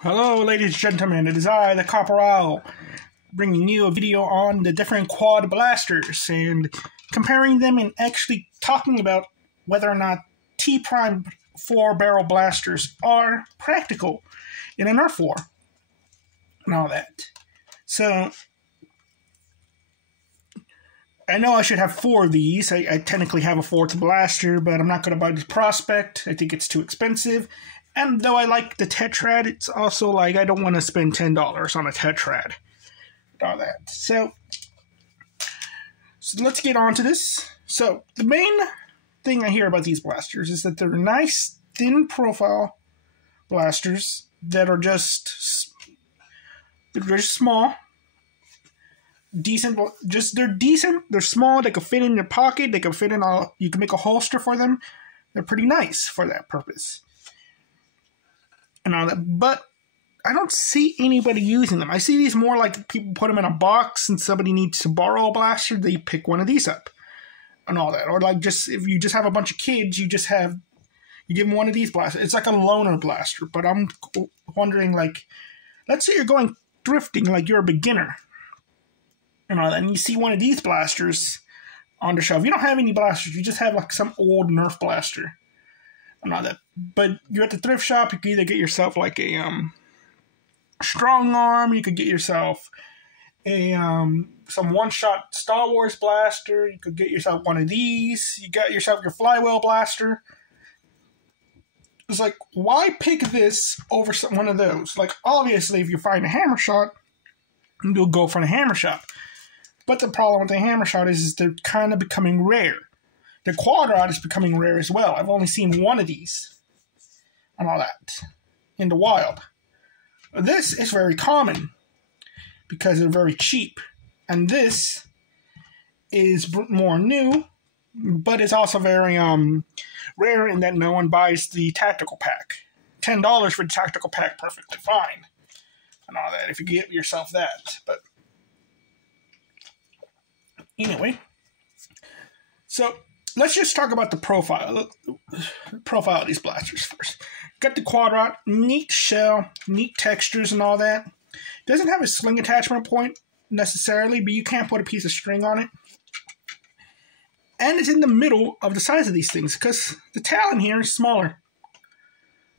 Hello, ladies and gentlemen, it is I, the Copper Owl, bringing you a video on the different quad blasters and comparing them and actually talking about whether or not T-Prime 4-barrel blasters are practical in a Nerf war and all that. So, I know I should have 4 of these. I technically have a 4th blaster, but I'm not going to buy the Prospect. I think it's too expensive. And though I like the Tetrad, it's also like I don't want to spend $10 on a Tetrad. All that. So let's get on to this. So the main thing I hear about these blasters is that they're nice, thin profile blasters that are just small. Decent, they're decent. They're small. They can fit in your pocket. They can fit in you can make a holster for them. They're pretty nice for that purpose. And all that, but I don't see anybody using them. I see these more like people put them in a box and somebody needs to borrow a blaster, they pick one of these up and all that. Or like just if you just have a bunch of kids, you give them one of these blasters. It's like a loaner blaster, but I'm wondering, like, let's say you're going thrifting, like you're a beginner and all that, and you see one of these blasters on the shelf. You don't have any blasters, you just have like some old Nerf blaster and all that. But you're at the thrift shop, you can either get yourself like a strong arm, you could get yourself a some one-shot Star Wars blaster, you could get yourself one of these, you got yourself your flywheel blaster. It's like, why pick this over one of those? Like, obviously, if you find a hammer shot, you'll go for the hammer shot. But the problem with the hammer shot is they're kind of becoming rare. The quad rod is becoming rare as well. I've only seen one of these and all that in the wild. This is very common because they're very cheap. And this is more new, but it's also very rare in that no one buys the tactical pack. $10 for the tactical pack, perfectly fine. And all that, if you get yourself that. But anyway, so let's just talk about the profile of these blasters first. Got the quad rod, neat shell, neat textures and all that. Doesn't have a sling attachment point necessarily, but you can't put a piece of string on it. And it's in the middle of the size of these things because the talon here is smaller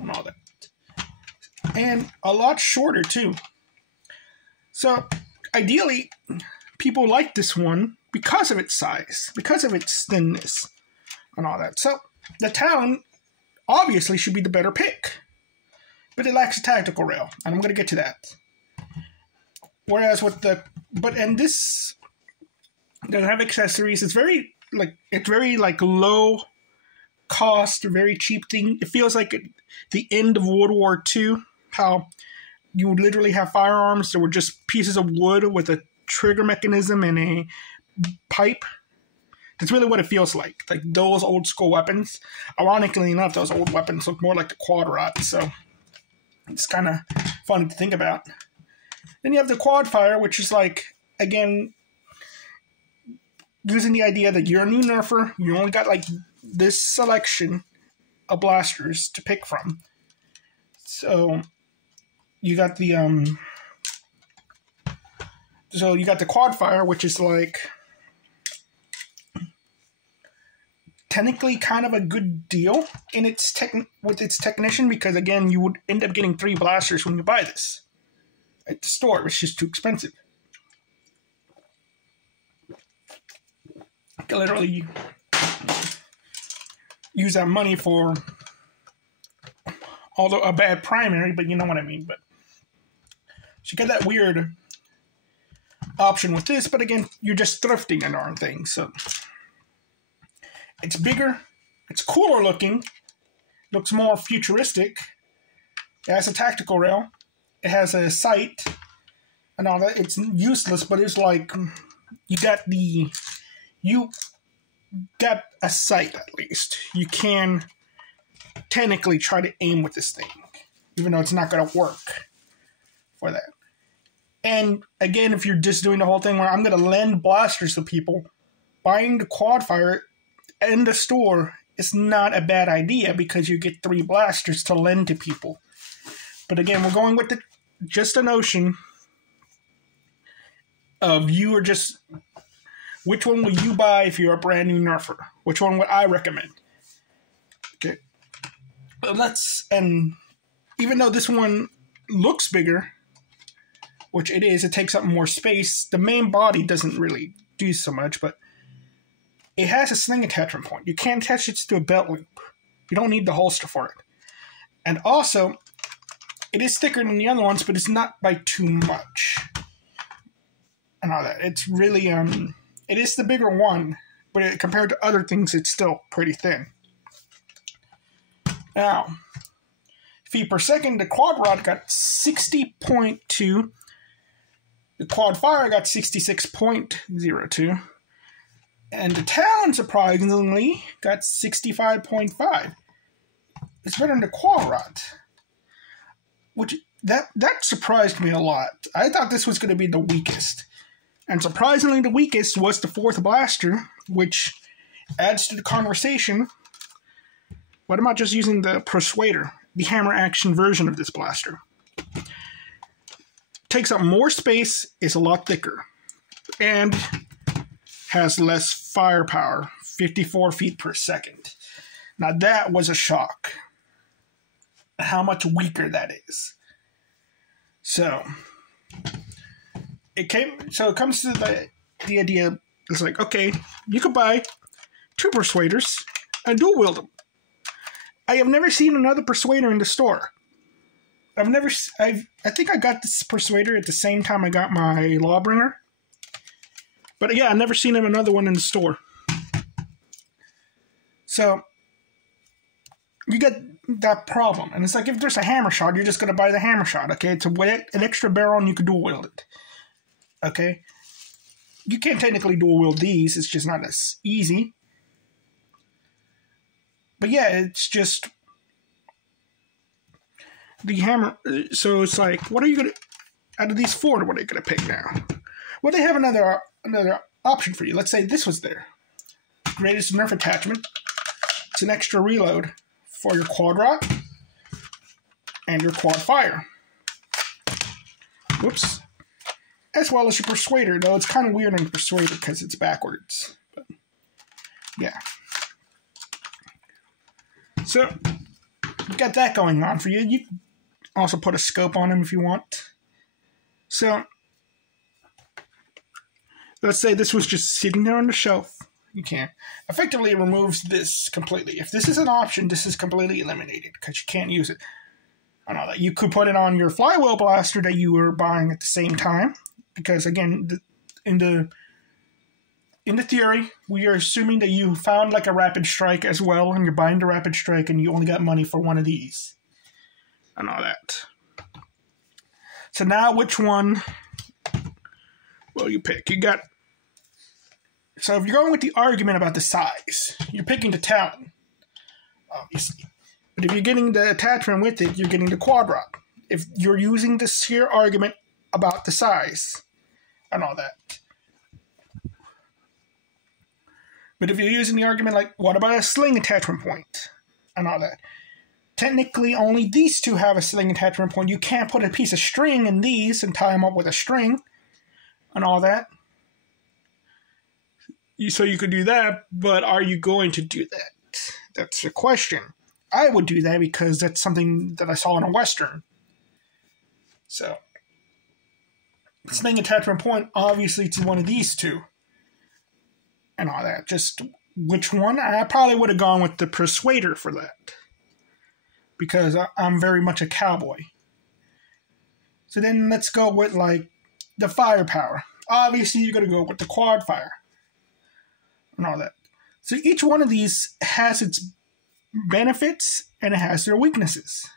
and all that. And a lot shorter too. So ideally, people like this one because of its size, because of its thinness, and all that. So, the Talon obviously should be the better pick. But it lacks a tactical rail, and I'm going to get to that. Whereas with and this doesn't have accessories. It's very low cost, very cheap thing. It feels like the end of World War II, how you would literally have firearms that were just pieces of wood with a trigger mechanism and a pipe. That's really what it feels like those old school weapons. Ironically enough, those old weapons look more like the quad rod, so it's kind of funny to think about. Then you have the Quadfire, which is like, again, using the idea that you're a new Nerfer, you only got like this selection of blasters to pick from. So you got the Quadfire, which is like technically kind of a good deal in with its technician, because again, you would end up getting 3 blasters when you buy this at the store. It's just too expensive. You can literally use that money for although a bad primary, but you know what I mean. But so you get that weird option with this, but again, you're just thrifting a darn thing. So it's bigger, it's cooler looking, looks more futuristic. It has a tactical rail, it has a sight and all that. It's useless, but it's like you got a sight at least. You can technically try to aim with this thing, even though it's not going to work for that. And again, if you're just doing the whole thing where I'm going to lend blasters to people, buying the Quadfire in the store is not a bad idea because you get 3 blasters to lend to people. But again, we're going with just a notion of you are just, which one will you buy if you're a brand new Nerfer? Which one would I recommend? Okay. And even though this one looks bigger, which it is, it takes up more space, the main body doesn't really do so much, but it has a sling attachment point. You can't attach it to a belt loop. You don't need the holster for it. And also, it is thicker than the other ones, but it's not by too much. And all that. It's really, it is the bigger one, but compared to other things, it's still pretty thin. Now, feet per second, the quad rod got 60.2. The Quadfire got 66.02. And the Talon, surprisingly, got 65.5. It's better than the quad rod. Which, that surprised me a lot. I thought this was going to be the weakest. And surprisingly, the weakest was the fourth blaster, which adds to the conversation. What about just using the Persuader, the hammer action version of this blaster? Takes up more space, is a lot thicker, and has less firepower, 54 feet per second. Now that was a shock. How much weaker that is. So it comes to the idea. It's like, okay, you could buy 2 Persuaders and dual wield them. I have never seen another Persuader in the store. I think I got this Persuader at the same time I got my Lawbringer. But yeah, I've never seen another one in the store. So you get that problem. And it's like, if there's a hammer shot, you're just going to buy the hammer shot, okay? It's an extra barrel and you can dual wield it. Okay? You can't technically dual wield these. It's just not as easy. But yeah, it's just the hammer. So it's like, what are you going to, out of these 4, what are you going to pick now? Well, they have another option for you. Let's say this was there. Greatest Nerf attachment. It's an extra reload for your quad rod and your Quadfire. Whoops. As well as your Persuader, though it's kind of weird on the Persuader because it's backwards. But yeah. So, you got that going on for you. You can also put a scope on them if you want. So, let's say this was just sitting there on the shelf. You can't. Effectively, it removes this completely. If this is an option, this is completely eliminated because you can't use it. I know that you could put it on your flywheel blaster that you were buying at the same time. Because, again, in the theory, we are assuming that you found like a Rapid Strike as well, and you're buying the Rapid Strike, and you only got money for one of these. And all that. So now, which one will you pick? So if you're going with the argument about the size, you're picking the Talon, obviously. But if you're getting the attachment with it, you're getting the quad rod. If you're using the sheer argument about the size and all that. But if you're using the argument like, what about a sling attachment point and all that? Technically, only these 2 have a sling attachment point. You can't put a piece of string in these and tie them up with a string and all that. So you could do that, but are you going to do that? That's the question. I would do that because that's something that I saw in a Western. So, sling attachment point, obviously it's one of these 2. And all that. Just which one? I probably would have gone with the Persuader for that. Because I'm very much a cowboy. So then let's go with like the firepower. Obviously you're going to go with the Quadfire. And all that. So each one of these has its benefits and it has their weaknesses.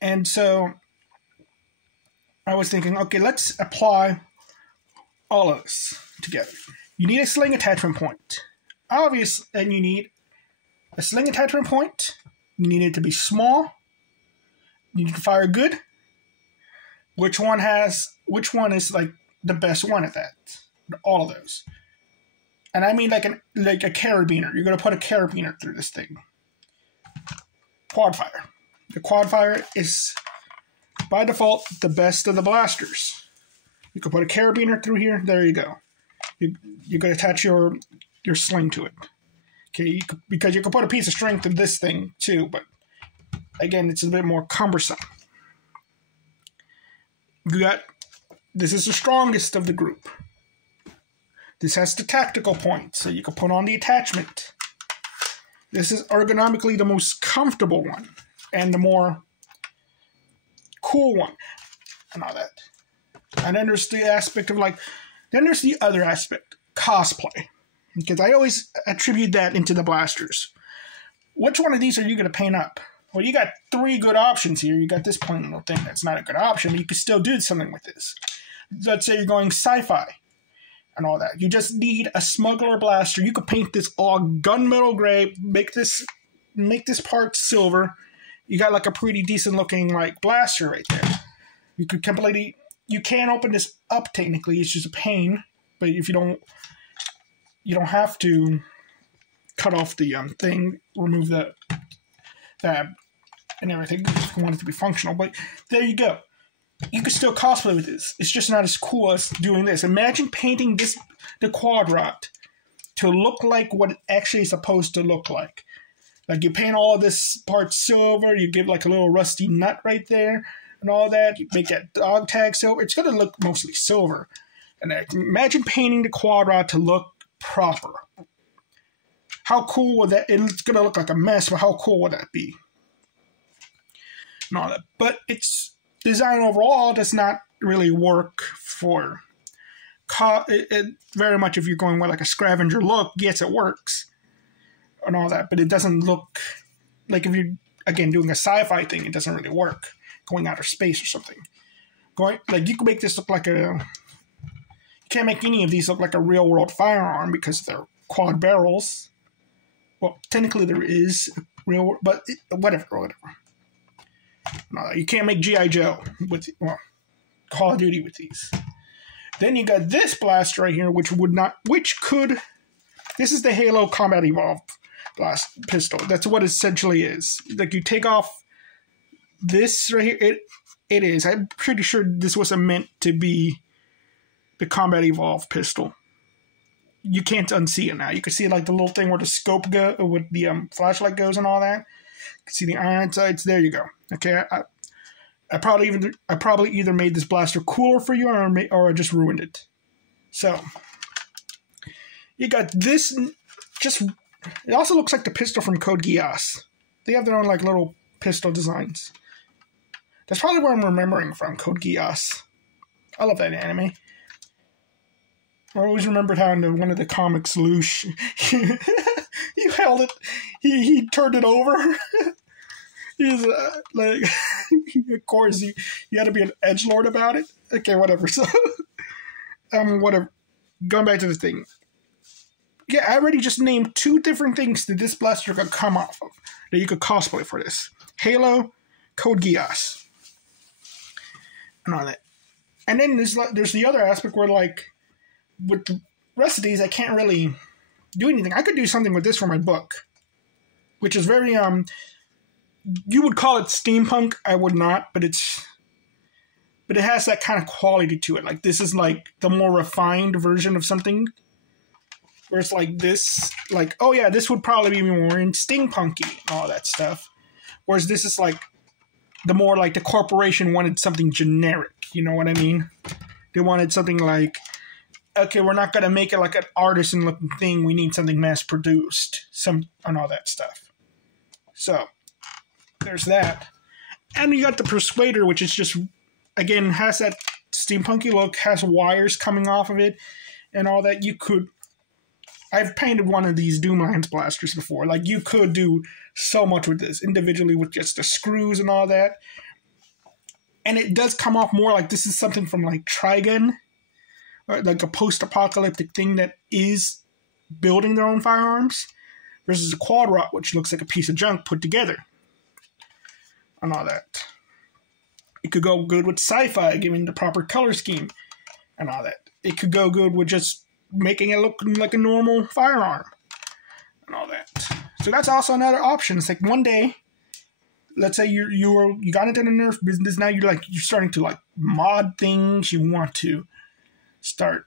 And so I was thinking, okay, let's apply all of this together. You need a sling attachment point. Obviously, and you need a sling attachment point. You need it to be small. You need to fire good. Which one is like the best one at that? All of those. And I mean like a carabiner. You're going to put a carabiner through this thing. Quadfire. The Quadfire is, by default, the best of the blasters. You can put a carabiner through here. There you go. You can attach your sling to it. Okay, because you can put a piece of string to this thing too, but again, it's a bit more cumbersome. This is the strongest of the group. This has the tactical point, so you can put on the attachment. This is ergonomically the most comfortable one, and the more cool one, and all that. And then there's the aspect of then there's the other aspect, cosplay. Because I always attribute that into the blasters. Which one of these are you going to paint up? Well, you got 3 good options here. You got this plain little thing that's not a good option, but you can still do something with this. Let's say you're going sci-fi and all that. You just need a smuggler blaster. You could paint this all gunmetal gray, make this part silver. You got like a pretty decent looking blaster right there. You could completely, you can open this up technically. It's just a pain, but if you don't have to cut off the thing, remove the tab and everything if you want it to be functional. But there you go. You can still cosplay with this. It's just not as cool as doing this. Imagine painting the quad rod to look like what it actually is supposed to look like. Like you paint all of this part silver, you give like a little rusty nut right there and all that. You make that dog tag silver. It's going to look mostly silver. And imagine painting the quad rod to look proper. How cool would that? It's going to look like a mess, but how cool would that be? And all that. But its design overall does not really work for it very much. If you're going with like a scavenger look, yes, it works and all that, but it doesn't look like, if you're again doing a sci-fi thing, it doesn't really work. Going outer space or something. You can make this look like you can't make any of these look like a real world firearm because they're quad barrels. Well, technically there is a real, but whatever. No, you can't make G.I. Joe with Call of Duty with these. Then you got this blaster right here, this is the Halo Combat Evolved blast pistol. That's what it essentially is. Like you take off this right here, it is. I'm pretty sure this wasn't meant to be the Combat Evolved pistol. You can't unsee it now. You can see like the little thing where the scope with the flashlight goes and all that. You can see the iron sights. There you go. Okay, I probably either made this blaster cooler for you or I just ruined it. So you got this. It also looks like the pistol from Code Geass. They have their own like little pistol designs. That's probably where I'm remembering from, Code Geass. I love that anime. I always remembered how in one of the comics, Lush, he held it, he turned it over. He's like, of course, you had to be an edgelord about it. Okay, whatever. So, whatever. Going back to the thing. Yeah, I already just named 2 different things that this blaster could come off of, that you could cosplay for this. Halo, Code Geass, and all that. And then there's the other aspect where, like, with the rest of these, I can't really do anything. I could do something with this for my book, which is very, you would call it steampunk. I would not, but it has that kind of quality to it. Like, this is like the more refined version of something, where it's like this, like, oh yeah, this would probably be more in steampunky and all that stuff. Whereas this is like the more like the corporation wanted something generic. You know what I mean? They wanted something like, okay, we're not going to make it like an artisan-looking thing. We need something mass-produced, and all that stuff. So, there's that. And you got the Persuader, which is just, again, has that steampunky look, has wires coming off of it, and all that. I've painted one of these Doomlines blasters before. Like, you could do so much with this, individually with just the screws and all that. And it does come off more like this is something from, like, Trigun, or like a post-apocalyptic thing that is building their own firearms, versus a quad rod, which looks like a piece of junk put together. And all that. It could go good with sci-fi, giving the proper color scheme, and all that. It could go good with just making it look like a normal firearm, and all that. So that's also another option. It's like one day, let's say you got into the Nerf business. Now you're starting to like mod things. You want to start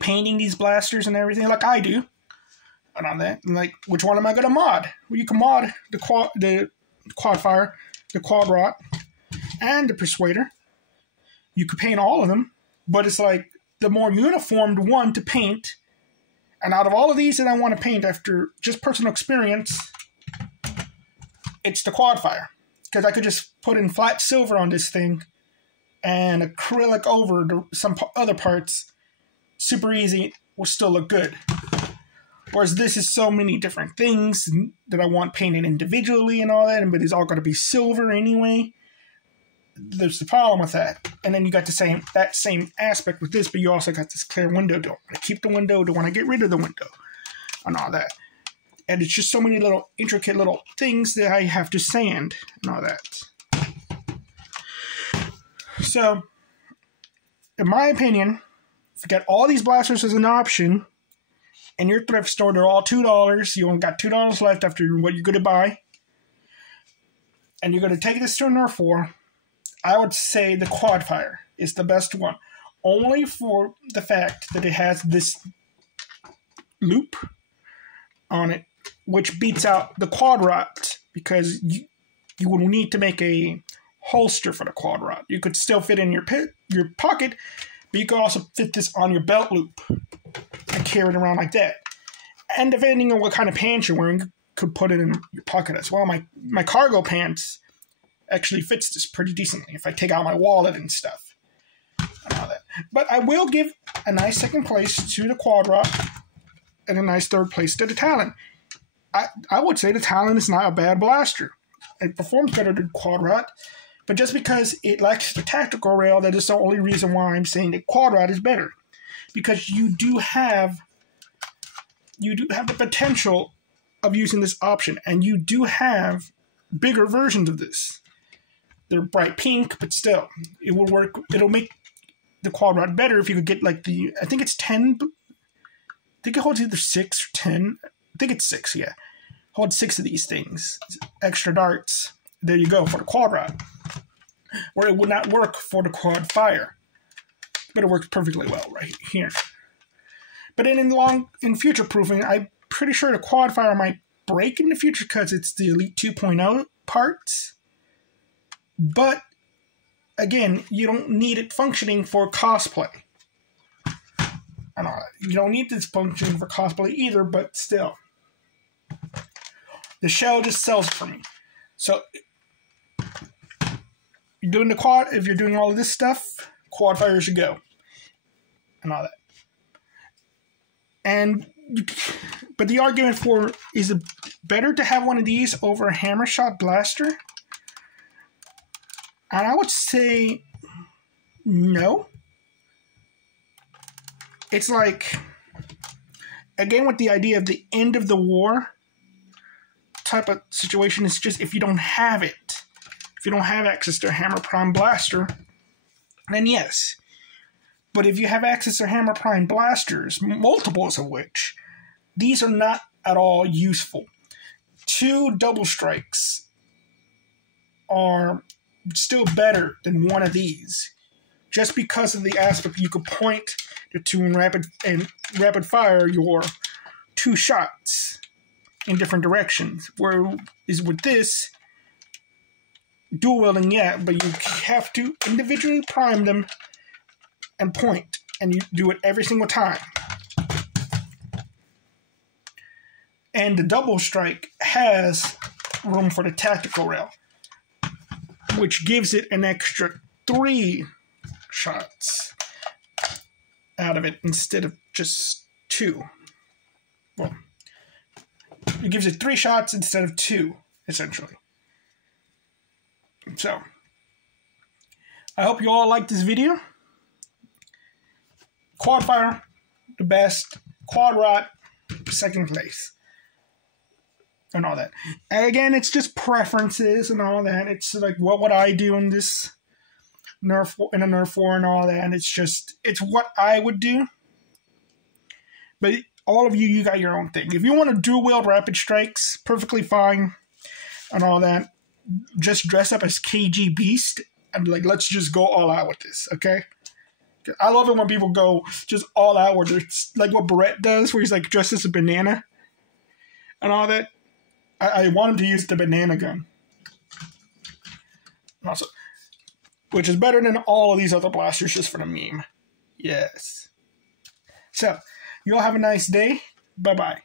painting these blasters and everything, like I do. And on that, and like, which one am I going to mod? Well, you can mod the Quadfire, the Quad Rot, and the Persuader. You could paint all of them, but it's like the more uniformed one to paint. And out of all of these that I want to paint after just personal experience, it's the Quadfire. Because I could just put in flat silver on this thing and acrylic over some other parts. Super easy, will still look good. Whereas this is so many different things that I want painted individually and all that, but it's all going to be silver anyway. There's the problem with that. And then you got that same aspect with this, but you also got this clear window. Do I want to keep the window? Do I want to get rid of the window? And all that. And it's just so many little intricate little things that I have to sand and all that. So, in my opinion, if you got all these blasters as an option, in your thrift store, they're all $2. You only got $2 left after what you're going to buy. And you're going to take this to a Nerf war. I would say the Quadfire is the best one. Only for the fact that it has this loop on it, which beats out the Quad Rot, because you will need to make a holster for the Quad Rot. You could still fit in your pocket, but you could also fit this on your belt loop and carry it around like that. And depending on what kind of pants you're wearing, you could put it in your pocket as well. My cargo pants actually fits this pretty decently if I take out my wallet and stuff. And all that. But I will give a nice second place to the Quad Rot and a nice third place to the Talon. I would say the Talon is not a bad blaster. It performs better than Quad Rot, but just because it lacks the tactical rail, that is the only reason why I'm saying that Quad Rot is better. Because you do have the potential of using this option, and you do have bigger versions of this. They're bright pink, but still, it will work. It'll make the Quad Rot better if you could get like I think it's 10. I think it holds either 6 or 10. I think it's 6, yeah. Holds 6 of these things. Extra darts. There you go for the Quad Rot. Where it would not work for the Quadfire. But it works perfectly well right here. But in future proofing, I'm pretty sure the Quadfire might break in the future because it's the Elite 2.0 parts. But again, you don't need it functioning for cosplay. And all that. You don't need this functioning for cosplay either, but still. The shell just sells it for me. So you're doing if you're doing all of this stuff, Quadfire should go. And all that. But the argument for, is it better to have one of these over a hammer shot blaster? And I would say no. It's like, again, with the idea of the end of the war type of situation, it's just if you don't have it, if you don't have access to a hammer prime blaster, then yes. But if you have access to hammer prime blasters, multiples of which, these are not at all useful. 2 double strikes are still better than one of these, just because of the aspect you could point the 2 and rapid fire your 2 shots in different directions. Whereas with this, dual wielding, yeah, but you have to individually prime them and point, and you do it every single time. And the double strike has room for the tactical rail, which gives it an extra 3 shots out of it instead of just 2. Well, it gives it 3 shots instead of 2, essentially. So, I hope you all liked this video. Quadfire, the best. Quad Rot, second place. And all that. And again, it's just preferences and all that. It's like, what would I do in this Nerf war and all that. And it's what I would do. But all of you got your own thing. If you want to dual wield rapid strikes, perfectly fine. and all that, just dress up as KG Beast and be like, let's just go all out with this, okay? I love it when people go just all out, where it's like what Barrett does, where he's like dressed as a banana and all that. I want him to use the banana gun. Also, which is better than all of these other blasters just for the meme. Yes. So, you all have a nice day. Bye-bye.